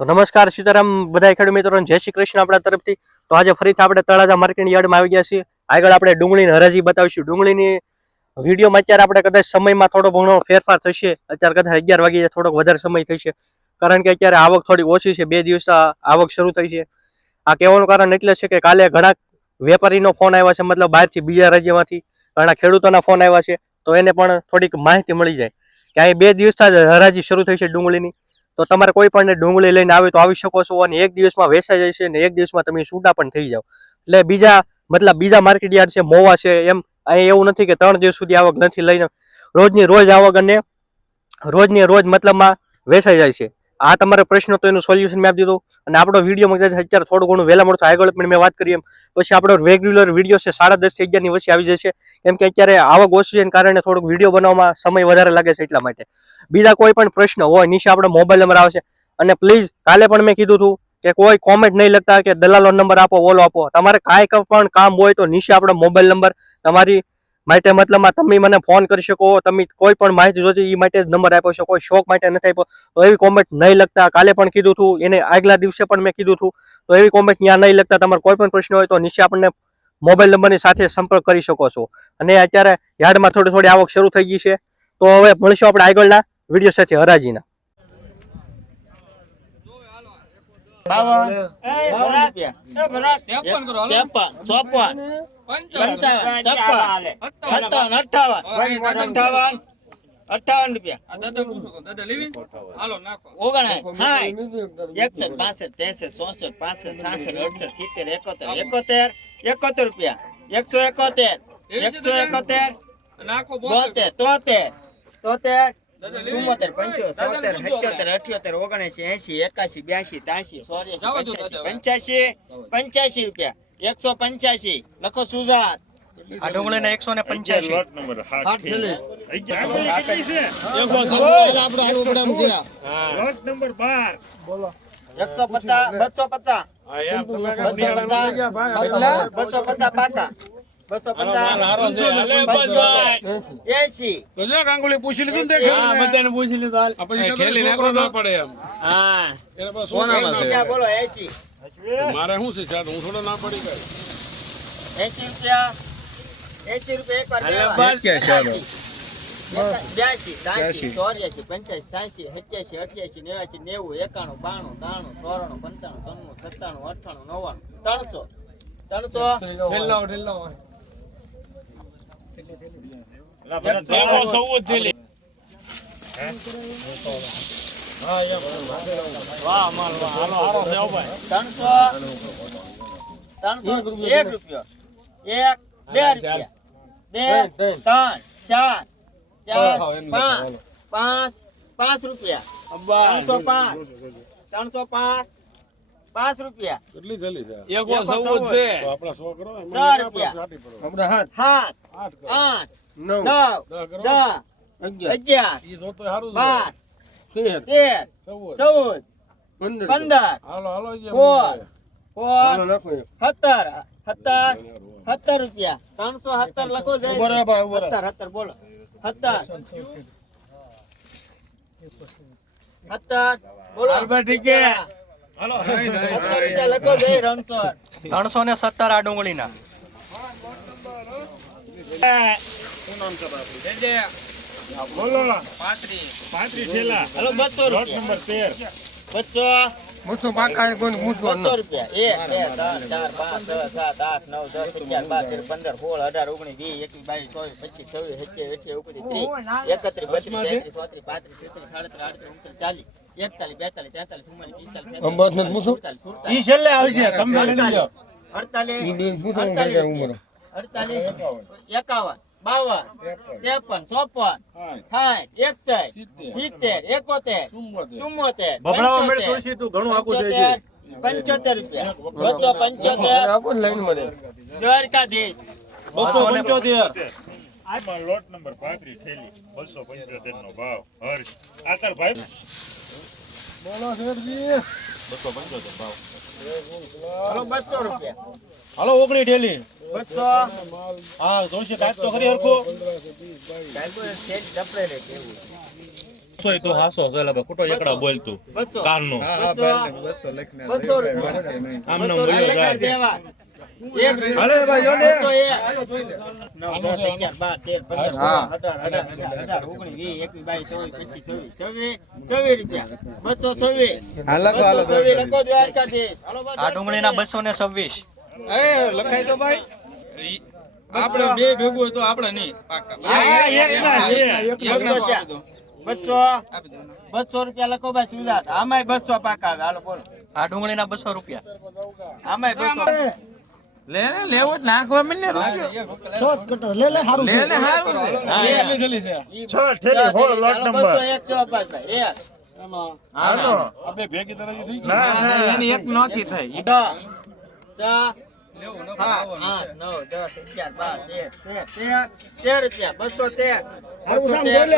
તો નમસ્કાર સીતારામ, બધા ખેડૂત મિત્રો જય શ્રી કૃષ્ણ આપણા તરફથી. તો આજે ફરીથી આપણે તળાજા માર્કેટ યાર્ડમાં આવી ગયા છીએ. આગળ આપણે ડુંગળીની હરાજી બતાવીશું. ડુંગળીની વિડીયોમાં અત્યારે આપણે કદાચ સમયમાં થોડો ઘણો ફેરફાર થશે. અત્યારે કદાચ અગિયાર વાગે થોડોક વધારે સમય થશે. કારણ કે અત્યારે આવક થોડી ઓછી છે. બે દિવસ આવક શરૂ થઈ છે. આ કહેવાનું કારણ એટલે છે કે કાલે ઘણા વેપારીનો ફોન આવ્યા છે. મતલબ બહારથી બીજા રાજ્યમાંથી ઘણા ખેડૂતોના ફોન આવ્યા છે. તો એને પણ થોડીક માહિતી મળી જાય. કે અહીં બે દિવસ જ હરાજી શરૂ થઈ છે ડુંગળીની. તો તમારે કોઈ પણ ડુંગળી લઈને આવે તો આવી શકો છો અને એક દિવસમાં વેચાઈ છે અને એક દિવસમાં તમે છૂટા પણ થઈ જાઓ. એટલે બીજા, મતલબ બીજા માર્કેટ યાર્ડ છે, મોવા છે, એમ અહીં એવું નથી કે ત્રણ દિવસ સુધી આવક નથી લઈને રોજની રોજ આવક અને રોજની રોજ મતલબમાં વેચાઈ જાય છે. આ તમારો પ્રશ્ન તો એનું સોલ્યુશન મેં આપી દીધું. અને આપણો વીડિયો મગજ અત્યારે થોડું ઘણું વહેલા મળશે, આગળ પણ મેં વાત કરી એમ. પછી આપણો રેગ્યુલર વીડિયો છે, સાડા દસથી અગિયારની વચ્ચે આવી જશે. કેમ કે અત્યારે આવક ઓછી કારણે થોડુંક વીડિયો બનાવવામાં સમય વધારે લાગે છે એટલા માટે. બીજા કોઈ પણ પ્રશ્ન હોય, નીચે આપણો મોબાઈલ નંબર આવશે. અને પ્લીઝ કાલે પણ મેં કીધું હતું કે કોઈ કોમેન્ટ નહીં લખતા કે દલાલો નંબર આપો, ઓલો આપો. તમારે કાંઈ પણ કામ હોય તો નીચે આપણો મોબાઈલ નંબર તમારી માટે મતલબમાં તમે મને ફોન કરી શકો, તમે કોઈ પણ માહિતી જોતી એ માટે જ નંબર આપ્યો છે, કોઈ શોખ માટે નથી આપ્યો. એવી કોમેન્ટ નહીં લખતા. કાલે પણ કીધું હતું એને આગલા દિવસે પણ મેં કીધું હતું તો એવી કોમેન્ટ ત્યાં નહીં લખતા. તમારે કોઈ પણ પ્રશ્ન હોય તો નીચે આપણને મોબાઈલ નંબરની સાથે સંપર્ક કરી શકો છો. અને અત્યારે યાર્ડમાં થોડી થોડી આવક શરૂ થઈ ગઈ છે. તો હવે મળીશું આપણે આગળના વીડિયો સાથે હરાજીના. બાવન બાવન રૂપિયા. ત્રેપન કરો હાલો. ત્રેપન ચોપન પંચાવન. પંચાવન છપ્પન સત્તાવન. અઠાવન અઠાવન અઠાવન રૂપિયા. દાદા પૂછો દાદા લેવી? હાલો નાખો. ઓગણાય સાઠ એકસઠ બાસઠ ત્રેસઠ ચોસઠ પાસઠ સાસઠ અડસઠ સિત્તેર એકોતેર એકોતેર એકોતેર રૂપિયા. એકસો એકોતેર એકસો એકોતેર નાખો બોતેર તોતેર તોતેર ચુમ્મોતેર પંચોતેર સોતેર પૂછો અઠ્યોતેર ઓગણએસી એસી એકાશી બ્યાસી ત્યાસી ચોર્યાસી પંચ્યાસી પંચ્યાસી રૂપિયા. એકસો પંચ્યાસી લખો સુજાત. આ ડુંગળીના એકસો ને પંચ્યાસી હાથ થેલી. એકસો પચાસ બસો પચાસ. બસો પચાસ પાકા. બસો પચાસ એસી ગાંગુલી પૂછી લીધું ને પૂછી લીધું પડે એમ. હા. બોલો એસી મારે શું છે સાહેબ? હું થોડો ના પડી ગયો. એસી રૂપિયા એસી રૂપિયા એક વાર બ્યાસી ત્યાસી ચોર્યાસી પંચ્યાસી સાસી સત્યાસી અઠ્યાસી નેવું એકાણું બાણું ત્રાણું ચોરાણું પંચાણું છન્નું સત્તાણું અઠ્ઠાણું નવ્વાણું ત્રણસો. ત્રણસો? ત્રણસો ત્રણસો એક રૂપિયો એક બે રૂપિયા બે ત્રણ ચાર ચાર, પાંચ પાંચ પાંચ રૂપિયા. ત્રણસો પાંચ ત્રણસો પાંચ. પાંચ રૂપિયા. કેટલી થેલી છે? એકસો ચૌદ છે. તો આપણા સો કરો ચાર રૂપિયા. આઠ. નવ. નવ. દસ અગિયાર. બાર. તેર. તેર. ચૌદ. પંદર. હાલો હાલો સોળ. સોળ. સત્તર. સત્તર. સત્તર રૂપિયા. ત્રણસો સત્તર લખો છે સત્તર સત્તર બોલો. સત્તર. સત્તર. બોલો. હાલો ત્રણસો ને સત્તર આ બાર તેર પંદર સોળ અઢાર ઓગણીસ વીસ એકવીસ બાવીસ ચોવીસ પચીસ છવ્વીસ સત્યાવીસ એકત્રીસ બત્રીસ પાંત્રીસ છત્રીસ સાડત્રીસ આડત્રીસ ચાલીસ એકતાલીસ બેતાલીસ તેતાલીસ ચુમ્માલીસ પિસ્તાલીસ સુડતાલીસ સુડતાલીસ. છેલ્લે આવશે તમે અડતાલીસ અડતાલીસ અડતાલીસ એકાવન બાવન ત્રેપન ચોપન સાઠ એકસઠ સિત્તેર. એકોતેર ચુમ્મોતેર પંચોતેર પંચોતેર રૂપિયા. બસો પંચોતેર. દ્વારકાધીશ. બસો પંચોતેર. લોટ નંબર પાંત્રીસ થેલી બસો પંચોતેર નો ભાવ હર્ષ આ તાર ભાઈ હલો બસો રૂપિયા. હાલો ઓગણી ઠેલી બસો. હા જોશે કાચ તો ખરી હરખું. એવું સોય તો હાસો છે એટલે ખોટો એકડા બોલતું. બસો. કારનો બસો બસો રૂપિયા. આમ નામ બસો બોલ્યો ને. બસો છવ્વીસ, ને આપણે બે ભેગું હોય તો આપણે નહીં. ના. ના, બસો ના. બસો રૂપિયા લખો ભાઈ સુધાર. આમાંય બસો પાકા આવે. હાલો બોલો. આ ડુંગળીના બસો રૂપિયા. આમાંય બસો. લે ને લેવો જ નાખવા મને લે લે હારું છે. છ. ઠેલી હોળ લોટ નંબર. બસો એક સો અબ્બાસભાઈ હાલો. આપણે ભેગી તરફ થઈ ના ના, એની એક થઈ ચાર આઠ આઠ નવ દસ અગિયાર બાર તેર તેર. તેર. તેર રૂપિયા બસો તેર. બસો તેર.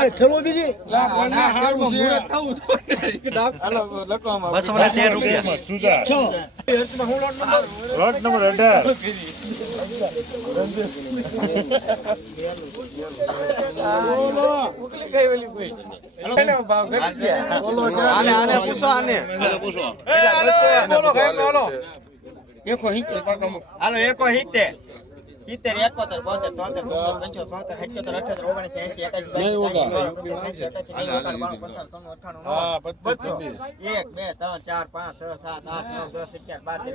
હાલો લખો આમાં. બસો ને તેર રૂપિયા સુધા લોટ નંબર અઢાર આને આને પૂછો આને હાલો એકો હિત્તેર સિત્તેર એકોતેર બોતેર તોતેર ચોતેર પંચોતેર સોતેર સત્યોતેર અઠ્યોતેર ઓગણીસ એસી એકાસી એક બે ત્રણ ચાર પાંચ છ સાત આઠ નવ દસ અગિયાર બાર તેર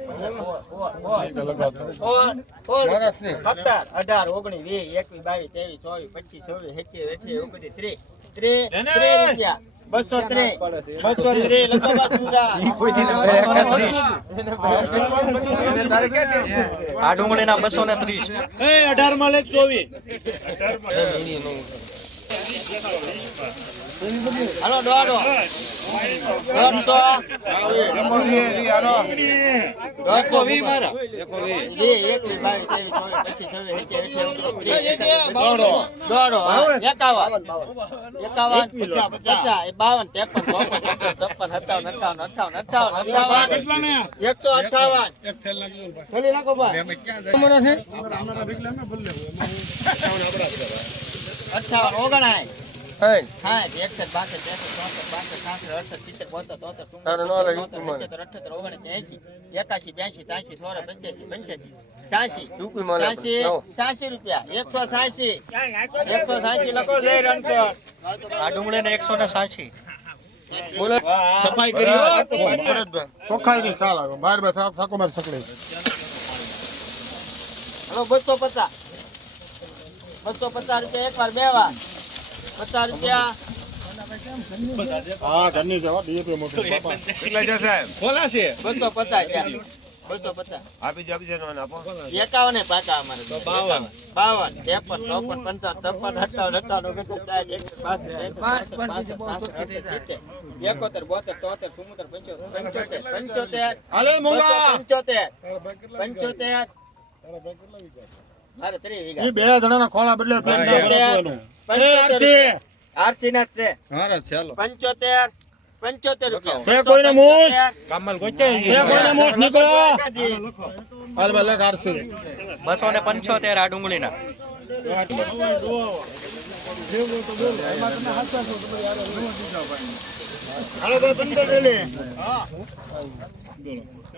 પંદર સત્તર અઢાર ઓગણીસ વીસ એકવીસ બાવીસ ત્રેવીસ ચોવીસ પચીસ છવ્વીસ સત્યાવીસ અઠ્યાવીસ ઓગણત્રીસ ત્રીસ ત્રીસ ત્રીસ રૂપિયા. બસો ત્રીસ. બસો ત્રીસ બા સુધા. બસો ને ત્રીસ. અઢારમાં લે ચોવીસ. હાલો, દોડો. દોઢસો દોઢસો વીસ મારા. હા. એકાવન. એકાવન, પચાસ બાવન, ત્રેપન, ચોપન છપ્પન સત્તાવન અઠાવન અઠાવન અઠાવન અઠાવન એકસો અઠાવન ખોલી નાખો ભાઈ. અઠાવન ઓગણાય. સાઠ એકસઠ બાસઠ ત્રેસઠ ચોસઠ બાસઠ સાસઠ અડસઠ સિત્તેર બોતેર તોતેર ચુમ્મોતેર અઠ્યોતેર ઓગણીસ એસી એકાશી બ્યાસી ત્યાસી સોળ પંચ્યાસી પંચ્યાસી સાસી સાસી સાસી રૂપિયા એકસો સાસી એકસો સાસી લખો જય રણછોડ આ ડુંગળીને એકસો ને સાચી સફાઈ કરી ચોખ્ખાઈ નહીં ચાલ આવે બાર બાર સાકો માર સકડે હલો બસો પચાસ બસો પચાસ રૂપિયા એક વાર બે વાર પચાસ રૂપિયા. હા ઘરની જવા ડીએપી મોટું ખોલા છે. બસો પચાસ છે. બસો પચાસ. એકાવન પાકા અમારે. બાવન. બાવન ત્રેપન ચોપન પંચાવન છપ્પન અઠાવન અઠાવન ઓગણસાઠ સાઠ પાસઠ એકોતેર બોતેર તોતેર ચુમ્મોતેર પંચોતેર પંચોતેર પંચોતેર એ બે જણાના ખોળા બદલે પ્લેન પંચોતેર પંચોતેર આરસી. ના જ છે. હારા ચાલો પંચોતેર પંચોતેર રૂપિયા. છે કોઈને મૂસ? કામલ ગોચે છે. કોઈને મોસ? નીકળો. હાલ બાર આરસી. બસો ને પંચોતેર આ ડુંગળીના. હાલો ભાઈ પંદર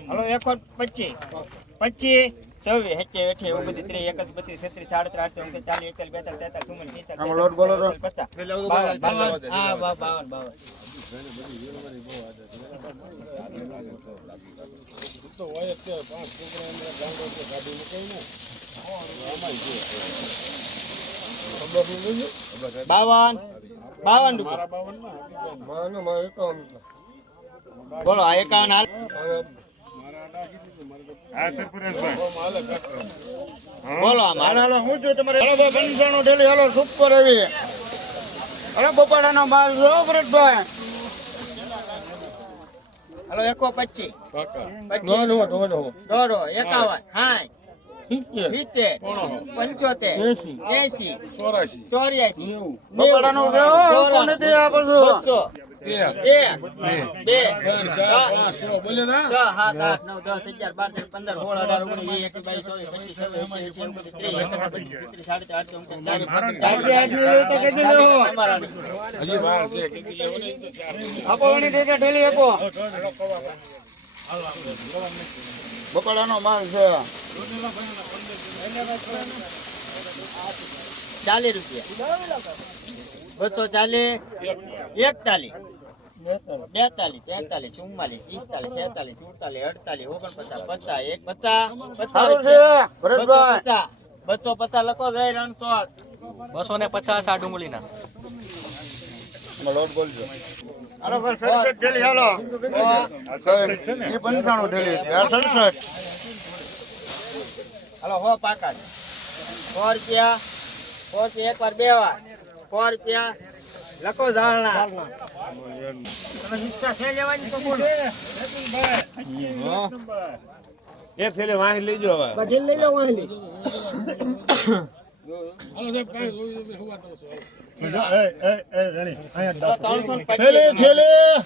હાલો એકો પચીસ. પચીસ. છવ્વીસ સત્યાવીસ અઠ્યાવીસ ઓગણત્રીસ ત્રીસ એકત્રીસ બત્રીસ છત્રીસ સાડત્રીસ આડત્રીસ ઓગણત્રીસ ચાલીસ એકતાલીસ બેતાલીસ તેતાલીસ ચુમ્માલીસ પિસ્તાલીસ લોટ બોલો તો. પચાસ બાવન બાવન બાવન બાવન બાવન બાવન. રૂપિયા. બોલો આ એકાવન હાલ. હા સરપંચભાઈ બોલો આમાં. હાલો હાલો હું છું તમારે હાલો ભાઈ પંચાણું ઠેલી હાલો સુપર એવી હાલો બપાડાનો માલ જો ભરતભાઈ હાલો એકો પચીસ પચીસ દોઢો એકાવન. સાઠ સિત્તેર. પંચોતેર. એસી ચોર્યાસી. નેવું, બધું? બસો. એક બે ત્રણ પાંચ છ બોલે ના? છ સાત આઠ નવ દસ અગિયાર બાર તેર પંદર સોળ અઢાર ઓગણીસ એકવીસ બાવીસ ચોવીસ પચીસ છવ્વીસ સત્યાવીસ ત્રીસ એકત્રીસ બત્રીસ તેત્રીસ સાડત્રીસ આડત્રીસ ઓગણત્રીસ ચાલીસ ચારથી આઠની હોય તો કેદી લેવો. તમારાની. હજી વાર છે કેટલી લેવાની તો ચાર. આપો ઠેલી આપો. બકડાનો માલ છે. ચાલીસ રૂપિયા. બસો ચાલીસ એકતાલીસ બેતાલીસ તેતાલીસ ચુમ્માલીસ પિસ્તાલીસ છેતાલીસ સુડતાલીસ અડતાલીસ ઓગણપચાસ પચાસ એક પચાસ પચાસ. બસો પચાસ પચાસ લખો જય રણછોડ. બસો ને પચાસ આ ડુંગળીના. લોટ બોલજો અરે ભાઈ સડસઠ ઠેલી હાલો. એ પંચાણું ઠેલી હતી. આ સડસઠ. હાલો હો પાકા. સો રૂપિયા સો રૂપિયા એક વાર બે વાર. સો રૂપિયા. લખો ઝાલના તમે હિસ્સા છે લેવાની તો બોલો એક થેલે વાહી લેજો હવે. ત્રણસો ને ઠેલી પચીસ ઠેલી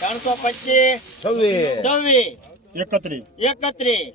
ત્રણસો પચીસ. છવ્વીસ. છવ્વીસ. એકત્રીસ. એકત્રીસ.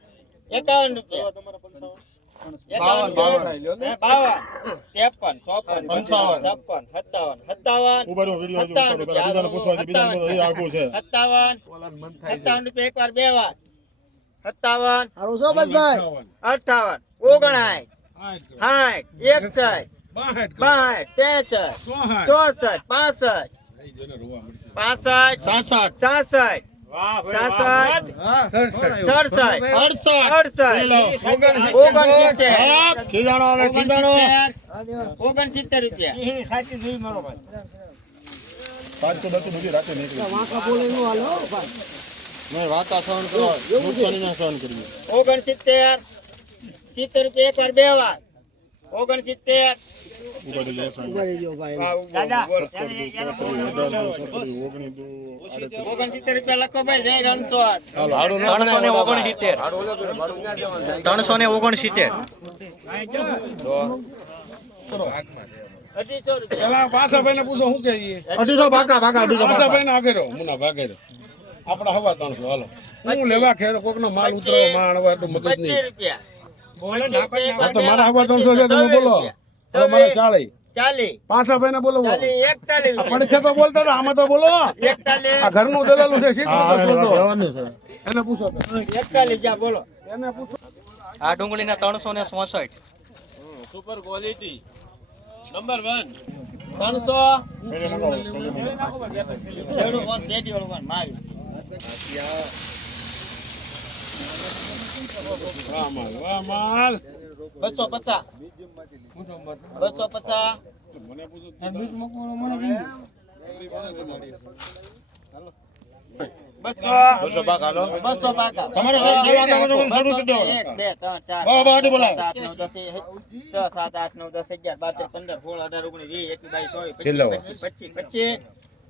બીજાને પૂછવા દે, એ આગું છે. સત્તાવન. સત્તાવન રૂપિયા અઠાવન. ઓગણાય. સાઠ એકસઠ. બાસઠ. ત્રેસઠ. ચોસઠ. પાસઠ. પાસઠ. સાસઠ. સાસઠ. ઓગણસિત્તેર. રૂપિયા. સિત્તેર રૂપિયા એક વાર બે વાર. ઓગણસિત્તેર. ત્રણસો ને ઓગણસિત્તેર. અઢીસો રૂપિયા પેલા પાછા ભાઈ ને પૂછો શું કે? અઢીસો ભાગા, ભાગા, અઢીસો પાછા ભાગા. ભાઈ ને આગળ મુના ભાગે આપડા હવા ત્રણસો હાલો. હું લેવા ખેડ કોક નો માલ ઉતરો માણ હવે એટલું મગજ નહીં. તો મારા હવા ત્રણસો છે તમે બોલો. મારા શાળી ચાલી. પાછા ભાઈ ને બોલો એકતાલીસ. પડખે તો બોલતા હતા આમાં તો બોલો. એકતાલીસ. આ ઘરનું દલાલું છે શીખ હા, તો શોધો. રહેવાનું છે. એને પૂછો એકતાલીસ જા બોલો. એને પૂછો. આ ડુંગળીના ત્રણસો ને ચોસઠ. ત્રણસો. વાહ માલ. બસો પચાસ. બસો પચાસ બસો હાલો પાકા તમારે હવે આવા કામ તો શરૂ કરી દેવાનું. બે ત્રણ ચાર બા, બા, આડી બોલાવો. સાત નવ દસ છ સાત આઠ નવ દસ અગિયાર બાર તેર પંદર સોળ અઢાર ઓગણીસ વીસ એકવીસ બાવીસ ચોવીસ. પચીસ પચીસ પચીસ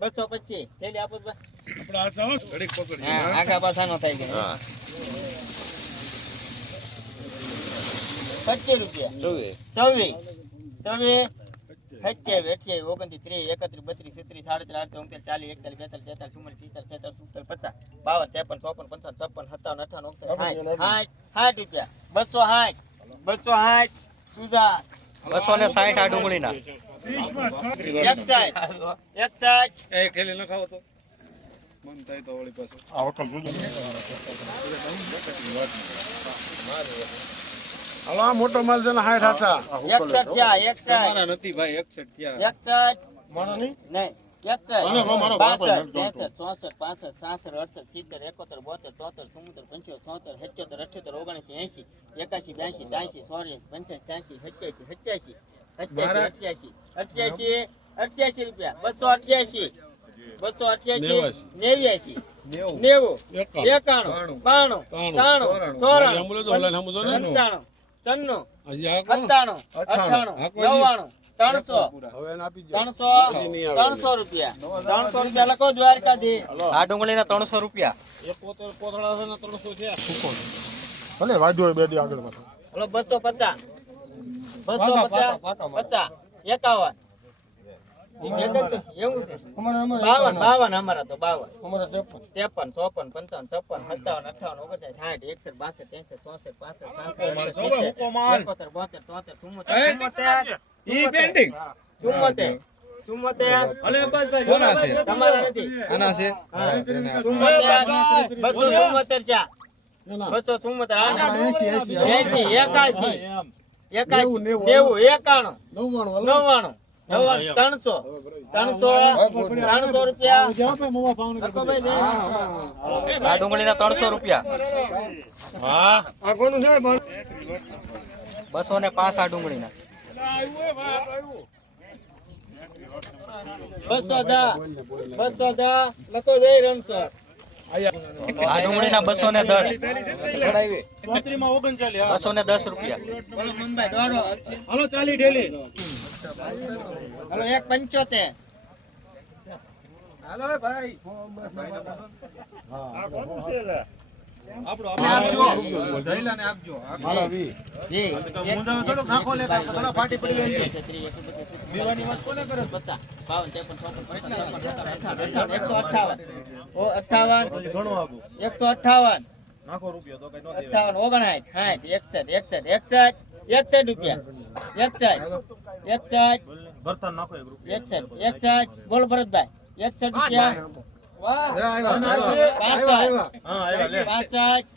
બસો પચીસ થેલી આપો. આપડા આગા પાછાનો થાય કે હા. પચીસ રૂપિયા. ચોવીસ. છવ્વીસ સત્યાવીસ અઠ્યાવીસ ઓગણત્રીસ ત્રીસ એકત્રીસ બત્રીસ છત્રીસ સાડત્રીસ આડત્રીસ ઓગણત્રીસ ચાલીસ એકતાલીસ બેતાલીસ તેતાલીસ ચુમ્માલીસ પિસ્તાલીસ છેતાલીસ સુડતાલીસ પચાસ બાવન ત્રેપન ચોપન પંચાવન છપ્પન સત્તાવન અઠાવન ઓગણસાઠ સાઠ. સાઠ. રૂપિયા. બસો સાઠ. બસો સાઠ. સુધા. બસો ને સાઠ આ એકસાઠ. એકસાઠ. આ મોટો માલ છે ને હાઠ હાથા એકસઠ થયા એકસઠ નથી ભાઈ એકસઠ થયા એકસઠ નહીં મારો એંશી, એકાશી, બ્યાશી, ત્યાંશી, ચોર્યાસી, પંચ્યાસી, છ્યાસી, સત્યાસી, સત્યાસી, અઠ્યાસી, અઠ્યાસી, અઠ્યાસી, રૂપિયા, બસો અઠ્યાસી, બસો અઠ્યાસી, નેવ્યાસી. નેવું, એકાણું. બાણું, ત્રાણું. ચોરાણું. નહીં. પંચાણું, કોણ? સત્તાણું, અઠ્ઠાણું, નવ્વાણું, ત્રણસો. ત્રણસો ત્રણસો રૂપિયા. ત્રણસો રૂપિયા લખો દ્વારકાથી. આ ડુંગળીના ત્રણસો રૂપિયા. ત્રણસો છે. ભલે વાંધો બે દી આગળ બસો પચાસ. બસો પચાસ પચાસ એકાવન? એવું છે. બાવન બાવન અમારા તો બાવન. ત્રેપન. ચોપન પંચાવન છપ્પન સત્તાવન અઠાવન ઓગણસાઠ સાઠ એકસઠ બાસઠ ત્રેસઠ ચોસઠ પાસઠ સાસઠ એકોતેર બોતેર તોતેર ચુમ્મોતેર ચુમ્મોતેર ચુમ્મોતેર ચુમ્મોતેર તમારા નથી. ચુમ્મોતેર બસો ચુમ્મોતેર ચા બસો ચુમ્મોતેર એસી એકાશી એકાશી નેવું એકાણું. નવ્વાણું નવ્વાણું. ત્રણસો. ત્રણસો ત્રણસો રૂપિયા. લખો ભાઈ ને. ત્રણસો રૂપિયા. બસો ને પાંચ આ ડુંગળીના. બસો દા બસો દા લખો જઈ રણસો આ ડુંગળીના બસો ને દસ. બસો ને દસ રૂપિયા. બોલો મુંબઈ દોડો. હાલો ચાલી ઢેલી. હલો એક પંચોતેર. જી થોડોક નાખો લે થોડા ફાટી પડી ગઈ એકસો અઠાવન ઓ અઠાવન. એકસો અઠાવન. અઠાવન ઓગણસાઠ. સાઠ એકસઠ એકસઠ એકસઠ એકસઠ રૂપિયા. એકસઠ. એકસઠ. ભરતા નાખો એક એકસઠ. એકસઠ. બોલ ભરતભાઈ. એકસઠ રૂપિયા. પાસઠ હા આવ્યા લે. પાસઠ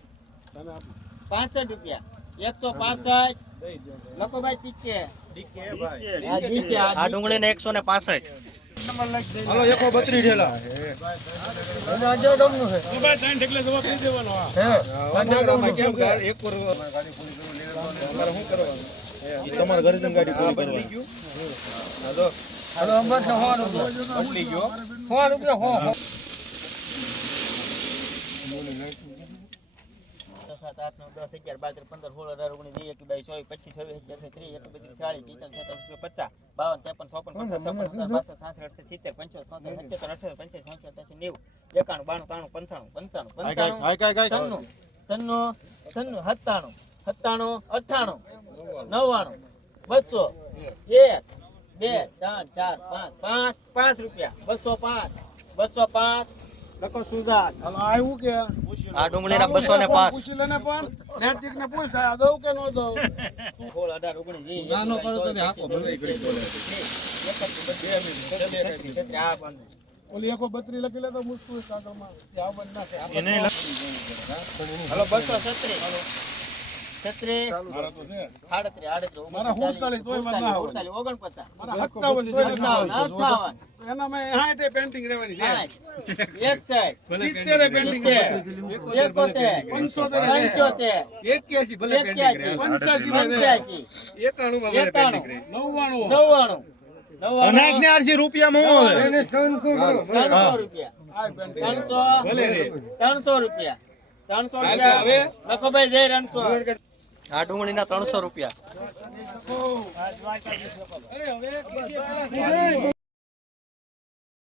પાસઠ રૂપિયા. એકસો પાસઠ. લખો ભાઈ. ટીકે હા, આ આ ડુંગળીના એકસો ને પાસઠ. હાલો એકો બત્રી ઢેલા. તમારે ઘરે ગાડી પૂરી કરવાની સો રૂપિયા હો સાત આઠ નવ દસ અગિયાર બાર તેર પંદર સોળ અઢાર ઓગણીસ વીસ એકવીસ બાવીસ ચોવીસ પચીસ છવ્વીસ સત્યાવીસ ત્રીસ એકત્રીસ ચાલીસ પિસ્તાલીસ સત્તાવીસ પચાસ બાવન ત્રેપન ચોપન પચાસ છપ્પન સત્તાવન બાસઠ સાસઠ અડસઠ સિત્તેર પંચોતેર છોતેર સત્યોતેર અઠ્યોતેર પંચ્યાસી સાઠ અઠ્યાસી નેવું એકાણું બાણું ત્રાણું પંચાણું પંચાણું પંચાણું ત્રણું સત્તાણું સત્તાણું અઠ્ઠાણું નવ્વાણું. બસો. એક બે ત્રણ ચાર પાંચ. પાંચ પાંચ રૂપિયા. બસો પાંચ. બસો પાંચ. લખો સુજાત. હાલો આવ્યું કે? આ ડુંગળીના બસો ને પાંચ. પૂછી લેને પણ? નૈતિક ને પૂછ આ દઉં કે ન દઉં? સોળ અઢાર ઓગણીસ નાનો પડો તો હાકો ભલે આ પણ ઓલી એકો બત્રી લખી લે તો મુશ્કેલ કાગળમાં આ ના થાય. હલો બસો છત્રીસ. છત્રીસ મારા તો છે આડત્રીસ આડત્રીસ મારા હુડતાલીસ તોય મને ના આવડે. ઓગણપચાસ ઓગણપચાસ. મારા સત્તાવન તોય મને ના અઠાવન આવડે. અઠાવન એના મેં હાઈટે પેન્ટિંગ રહેવાની છે. સાઠ એકસાઠ સિત્તેરે પેન્ટિંગ એકોતેર. પંચોતેર પંચોતેર. એક્યાસી એક્યાસી. પંચ્યાસી પંચ્યાસી. એકાણું. એકાણું નવ્વાણું. નવ્વાણું. નવ્વાણું. નાખ ને આરસી રૂપિયા ત્રણસો રૂપિયા. ત્રણસો ત્રણસો રૂપિયા. ત્રણસો રૂપિયા. લખો ભાઈ જય રણસો આ ડુંગળીના ત્રણસો રૂપિયા.